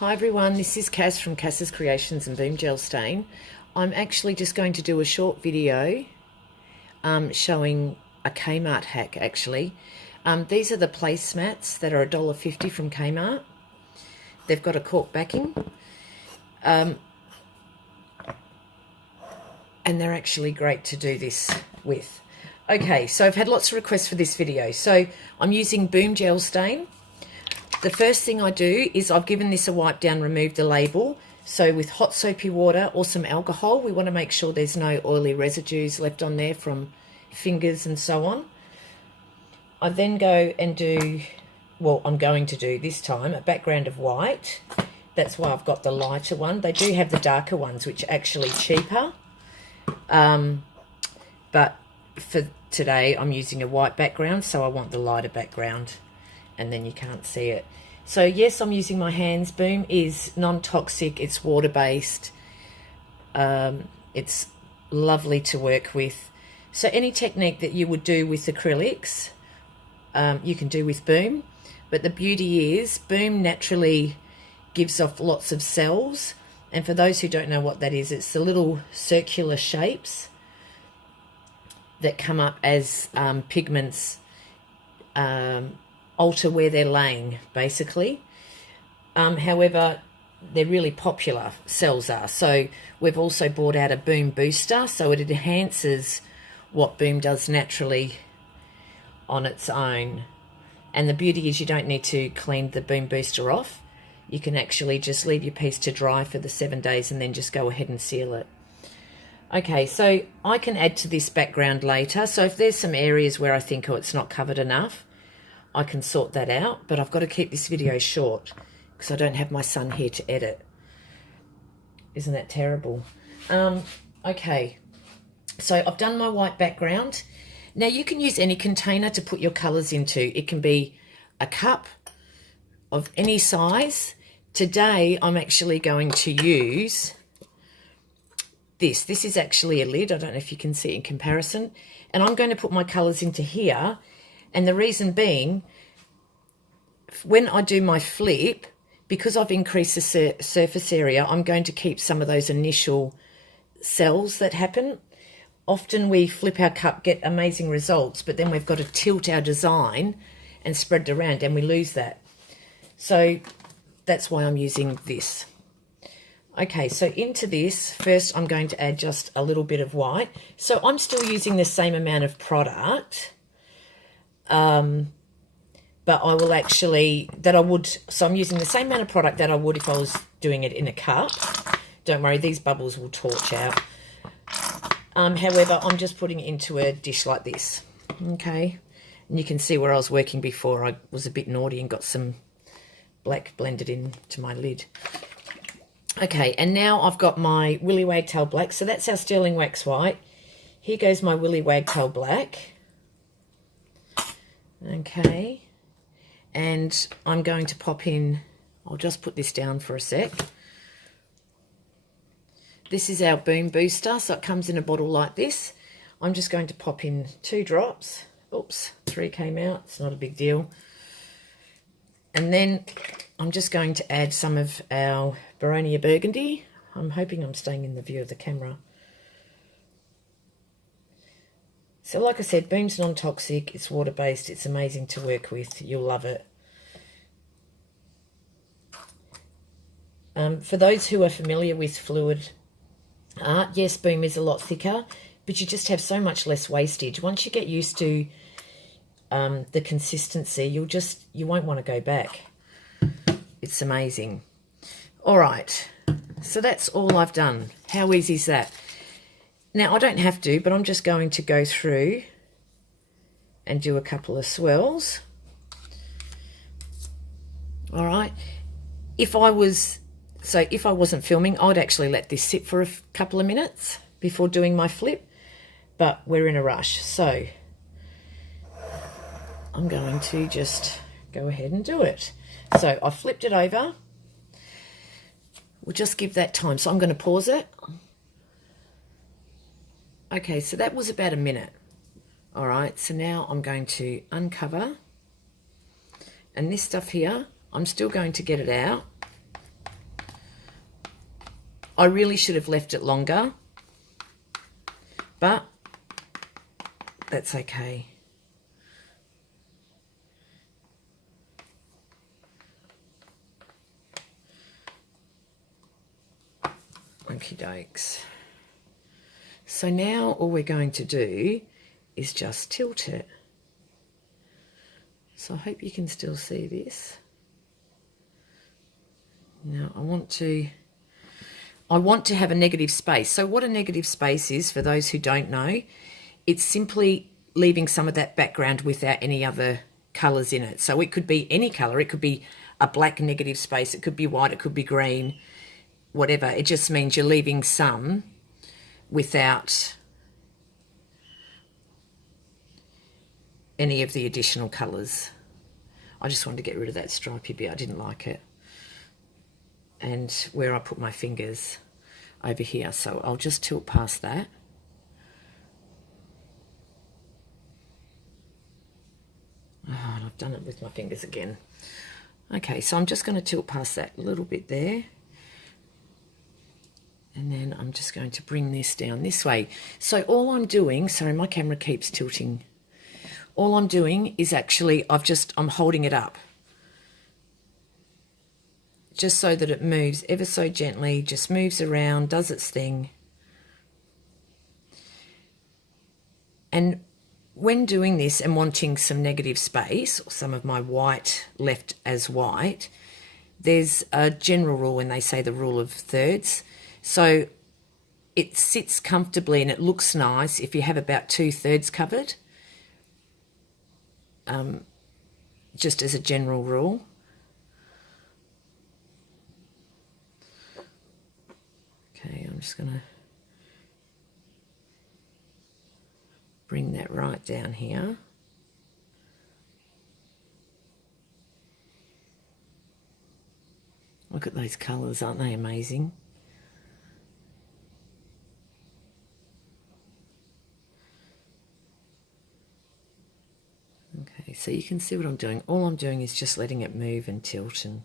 Hi everyone, this is Cass from Cass's Creations and Boom Gel Stain. I'm actually just going to do a short video showing a Kmart hack actually. These are the placemats that are $1.50 from Kmart. They've got a cork backing and they're actually great to do this with. Okay, so I've had lots of requests for this video. So I'm using Boom Gel Stain. The first thing I do is I've given this a wipe down, remove the label. So with hot soapy water or some alcohol, we want to make sure there's no oily residues left on there from fingers and so on. I then go and do, well, I'm going to do this time a background of white. That's why I've got the lighter one. They do have the darker ones, which are actually cheaper. But for today, I'm using a white background, so I want the lighter background. And then you can't see it. So yes, I'm using my hands. Boom is non-toxic, it's water-based, it's lovely to work with. So any technique that you would do with acrylics, you can do with Boom. But the beauty is Boom naturally gives off lots of cells. And for those who don't know what that is, it's the little circular shapes that come up as pigments alter where they're laying, basically. However, they're really popular, cells are. So we've also brought out a Boom Booster, so it enhances what Boom does naturally on its own. And the beauty is you don't need to clean the Boom Booster off. You can actually just leave your piece to dry for the 7 days and then just go ahead and seal it. Okay, so I can add to this background later. So if there's some areas where I think, oh, it's not covered enough, I can sort that out, but I've got to keep this video short because I don't have my son here to edit. Isn't that terrible? Okay, so I've done my white background. Now you can use any container to put your colours into. It can be a cup of any size. Today I'm actually going to use this. This is actually a lid. I don't know if you can see it in comparison. And I'm going to put my colours into here. And the reason being, when I do my flip, because I've increased the surface area, I'm going to keep some of those initial cells that happen. Often we flip our cup, get amazing results, but then we've got to tilt our design and spread it around, and we lose that. So that's why I'm using this. Okay, so into this, first I'm going to add just a little bit of white. So I'm still using the same amount of product. But I will actually, so I'm using the same amount of product that I would if I was doing it in a cup. Don't worry, these bubbles will torch out. However, I'm just putting it into a dish like this, okay? And you can see where I was working before. I was a bit naughty and got some black blended into my lid. Okay, and now I've got my Willy Wagtail Black. So that's our Sterling Wax White. Here goes my Willy Wagtail Black. Okay, and I'm going to pop in, I'll just put this down for a sec. This is our Boom Booster, so it comes in a bottle like this. I'm just going to pop in 2 drops. Oops, 3 came out, it's not a big deal. And then I'm just going to add some of our Burgundy. I'm hoping I'm staying in the view of the camera. So like I said, Boom's non-toxic, it's water-based, it's amazing to work with, you'll love it. For those who are familiar with fluid art, yes, Boom is a lot thicker, but you just have so much less wastage. Once you get used to the consistency, you won't want to go back. It's amazing. All right, so that's all I've done. How easy is that? Now, I don't have to, but I'm just going to go through and do a couple of swirls. All right. If I wasn't filming, I'd actually let this sit for a couple of minutes before doing my flip, but we're in a rush. So I'm going to just go ahead and do it. So I flipped it over. We'll just give that time. So I'm going to pause it. Okay, so that was about a minute. All right, so now I'm going to uncover. And this stuff here, I'm still going to get it out. I really should have left it longer, but that's okay. Okie dokes. So now all we're going to do is just tilt it. So I hope you can still see this. Now I want to have a negative space. So what a negative space is, for those who don't know, it's simply leaving some of that background without any other colours in it. So it could be any colour. It could be a black negative space. It could be white. It could be green, whatever. It just means you're leaving some without any of the additional colours. I just wanted to get rid of that stripy bit. I didn't like it. And where I put my fingers over here. So I'll just tilt past that. Oh, and I've done it with my fingers again. Okay, so I'm just going to tilt past that little bit there. And then I'm just going to bring this down this way. So all I'm doing, sorry, my camera keeps tilting. All I'm doing is actually, I'm holding it up. Just so that it moves ever so gently, just moves around, does its thing. And when doing this and wanting some negative space, or some of my white left as white, there's a general rule when they say the rule of thirds. So it sits comfortably and it looks nice if you have about 2/3 covered, just as a general rule. Okay, I'm just going to bring that right down here. Look at those colours, aren't they amazing? Okay, so you can see what I'm doing. All I'm doing is just letting it move and tilt, and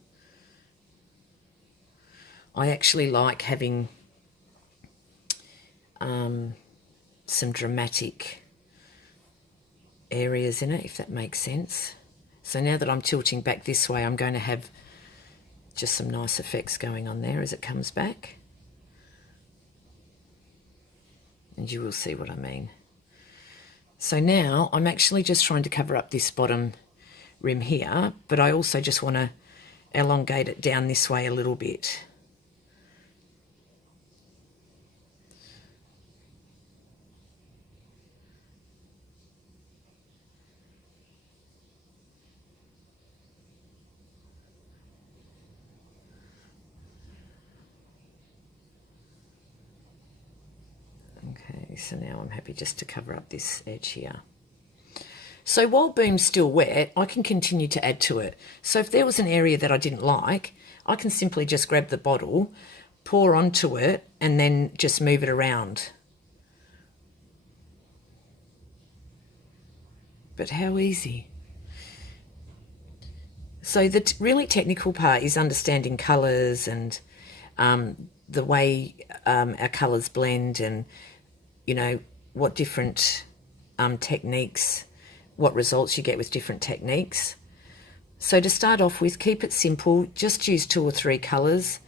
I actually like having some dramatic areas in it, if that makes sense. So now that I'm tilting back this way, I'm going to have just some nice effects going on there as it comes back. And you will see what I mean. So now I'm actually just trying to cover up this bottom rim here, but I also just want to elongate it down this way a little bit. Okay, so now I'm happy just to cover up this edge here. So while Boom's still wet, I can continue to add to it. So if there was an area that I didn't like, I can simply just grab the bottle, pour onto it, and then just move it around. But how easy. So the really technical part is understanding colours and the way our colours blend, and you know what different techniques, what results you get with different techniques. So to start off with, keep it simple, just use 2 or 3 colours,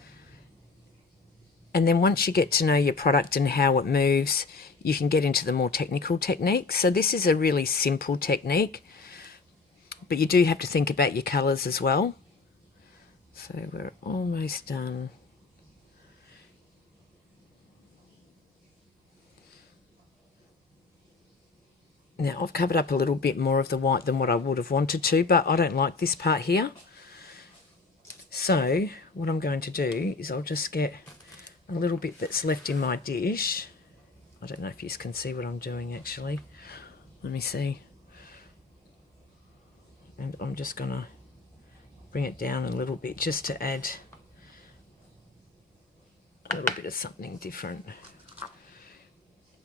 and then once you get to know your product and how it moves, you can get into the more technical techniques. So this is a really simple technique, but you do have to think about your colours as well. So we're almost done. Now I've covered up a little bit more of the white than what I would have wanted to, but I don't like this part here. So what I'm going to do is I'll just get a little bit that's left in my dish. I don't know if you can see what I'm doing actually. Let me see. And I'm just going to bring it down a little bit just to add a little bit of something different.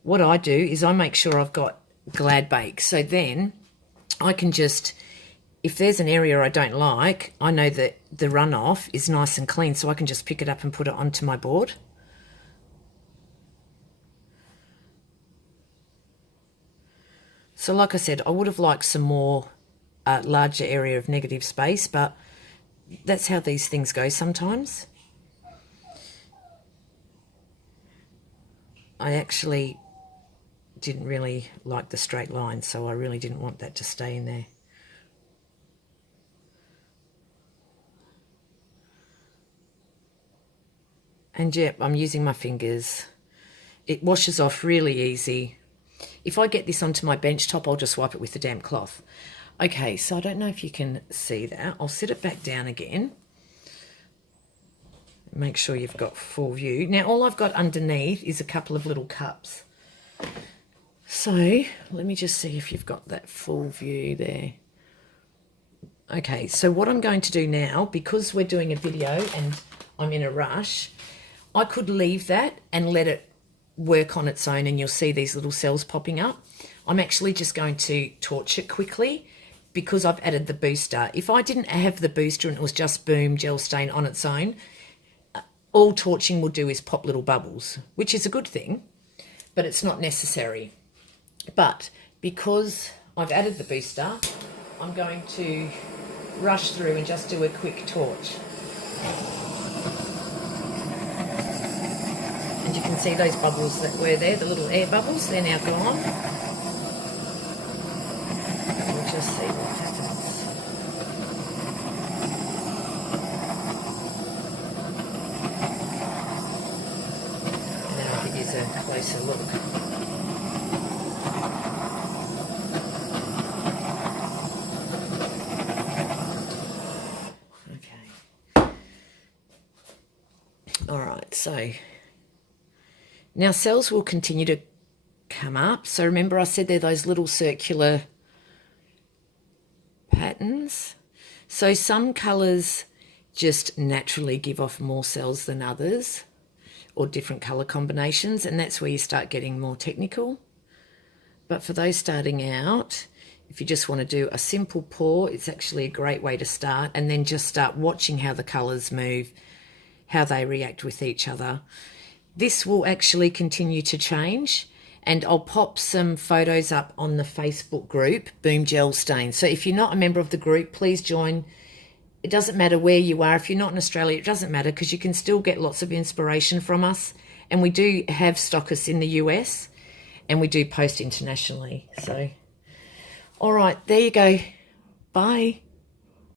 What I do is I make sure I've got Glad Bake, so then I can just, if there's an area I don't like, I know that the runoff is nice and clean, so I can just pick it up and put it onto my board. So like I said, I would have liked some more larger area of negative space, but that's how these things go sometimes. I actually didn't really like the straight line, so I really didn't want that to stay in there. And yep, I'm using my fingers. It washes off really easy. If I get this onto my bench top, I'll just wipe it with the damp cloth. Okay, so I don't know if you can see that. I'll set it back down again. Make sure you've got full view. Now, all I've got underneath is a couple of little cups. So, let me just see if you've got that full view there. Okay, so what I'm going to do now, because we're doing a video and I'm in a rush, I could leave that and let it work on its own and you'll see these little cells popping up. I'm actually just going to torch it quickly because I've added the booster. If I didn't have the booster and it was just Boom Gel Stain on its own, all torching will do is pop little bubbles, which is a good thing, but it's not necessary. But because I've added the booster, I'm going to rush through and just do a quick torch. And you can see those bubbles that were there, the little air bubbles, they're now gone. We'll just see what happens. Now I'll give you a closer look. Alright, so now cells will continue to come up. So remember I said they're those little circular patterns. So some colours just naturally give off more cells than others, or different colour combinations, and that's where you start getting more technical. But for those starting out, if you just want to do a simple pour, it's actually a great way to start, and then just start watching how the colours move, how they react with each other. This will actually continue to change, and I'll pop some photos up on the Facebook group, Boom Gel Stain. So if you're not a member of the group, please join. It doesn't matter where you are. If you're not in Australia, it doesn't matter because you can still get lots of inspiration from us. And we do have stockists in the US and we do post internationally. So, all right, there you go. Bye.